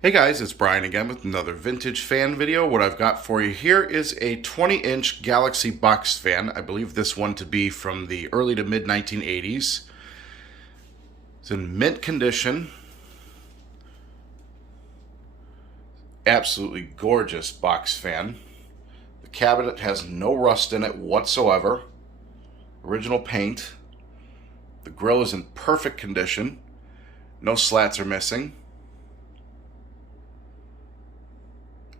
Hey guys, it's Brian again with another vintage fan video. What I've got for you here is a 20-inch Galaxy box fan. I believe this one to be from the early to mid 1980s. It's in mint condition. Absolutely gorgeous box fan. The cabinet has no rust in it whatsoever. Original paint. The grill is in perfect condition. No slats are missing.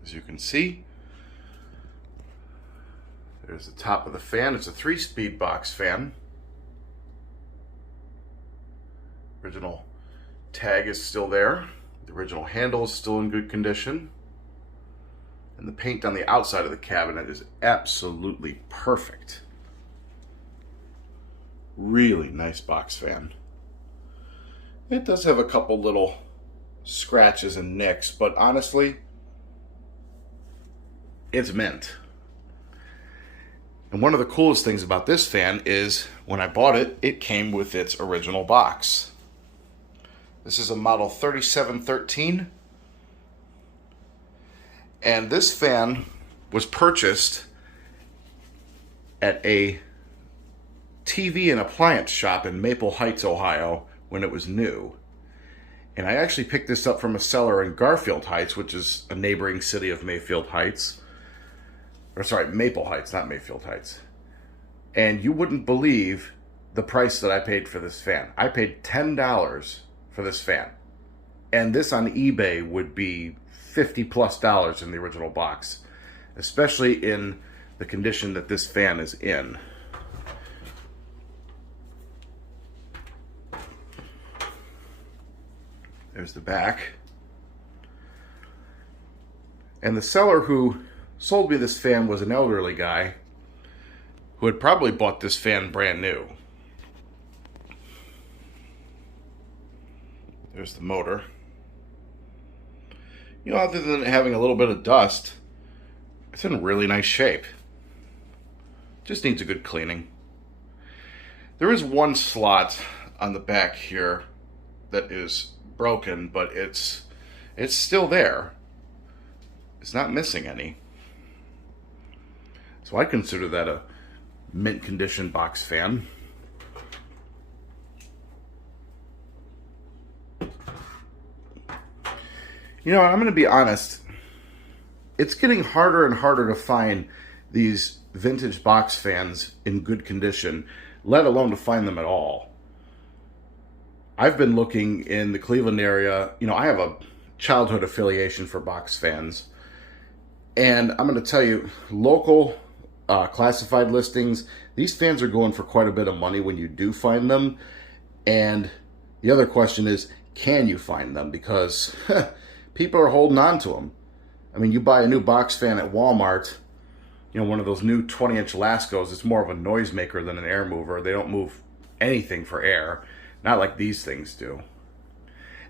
As you can see, there's the top of the fan. It's a 3-speed box fan. Original tag is still there. The original handle is still in good condition. And the paint on the outside of the cabinet is absolutely perfect. Really nice box fan. It does have a couple little scratches and nicks, but honestly, it's mint. And one of the coolest things about this fan is when I bought it, it came with its original box. This is a model 3713. And this fan was purchased at a TV and appliance shop in Maple Heights, Ohio, when it was new. And I actually picked this up from a seller in Garfield Heights, which is a neighboring city of Mayfield Heights. Or sorry, Maple Heights, not Mayfield Heights. And you wouldn't believe the price that I paid for this fan. I paid $10 for this fan. And this on eBay would be $50+ in the original box, especially in the condition that this fan is in. There's the back. And the seller who sold me this fan was an elderly guy who had probably bought this fan brand new. There's the motor. You know, other than having a little bit of dust, it's in really nice shape. Just needs a good cleaning. There is one slot on the back here that is broken, but it's still there. It's not missing any. So I consider that a mint condition box fan. You know, I'm going to be honest. It's getting harder and harder to find these vintage box fans in good condition, let alone to find them at all. I've been looking in the Cleveland area. You know, I have a childhood affiliation for box fans. And I'm going to tell you, local classified listings, these fans are going for quite a bit of money when you do find them. And the other question is, can you find them? Because people are holding on to them. I mean, you buy a new box fan at Walmart, you know, one of those new 20-inch Lascos, it's more of a noisemaker than an air mover. They don't move anything for air, not like these things do.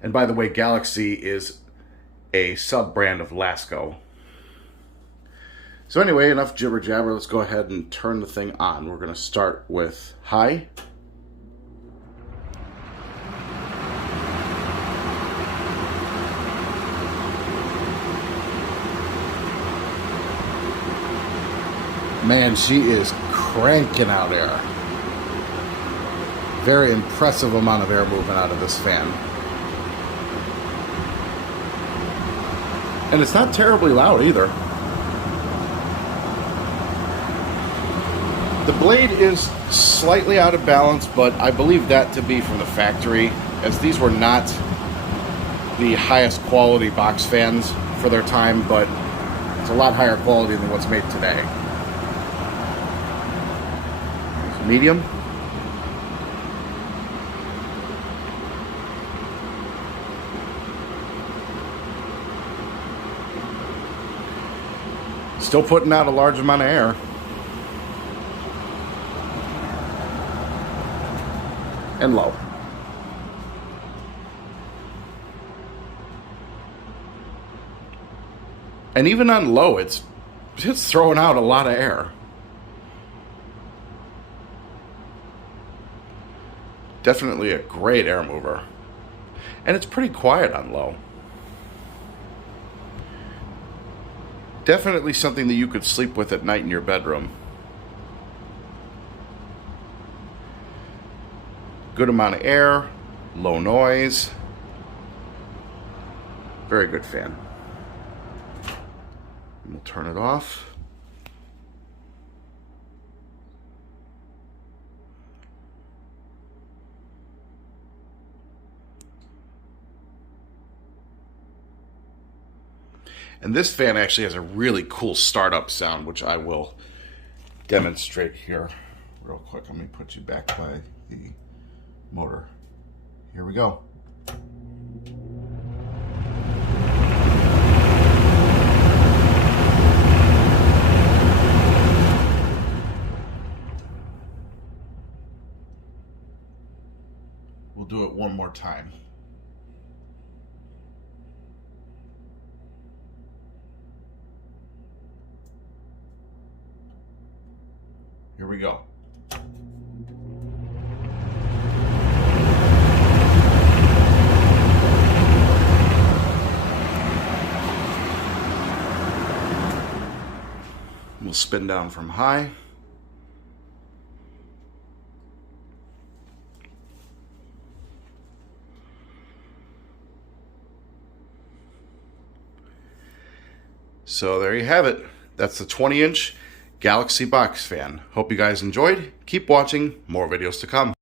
And by the way, Galaxy is a sub-brand of Lasco. So anyway, enough jibber jabber. Let's go ahead and turn the thing on. We're going to start with high. Man, she is cranking out air. Very impressive amount of air moving out of this fan. And it's not terribly loud either. The blade is slightly out of balance, but I believe that to be from the factory, as these were not the highest quality box fans for their time, but it's a lot higher quality than what's made today. Medium. Still putting out a large amount of air. And low. And even on low, it's throwing out a lot of air. Definitely a great air mover. And it's pretty quiet on low. Definitely something that you could sleep with at night in your bedroom. Good amount of air, low noise. Very good fan. And we'll turn it off. And this fan actually has a really cool startup sound, which I will demonstrate here real quick. Let me put you back by the motor. Here we go. We'll do it one more time. Here we go. We'll spin down from high. So there you have it. That's the 20-inch Galaxy box fan. Hope you guys enjoyed. Keep watching. More videos to come.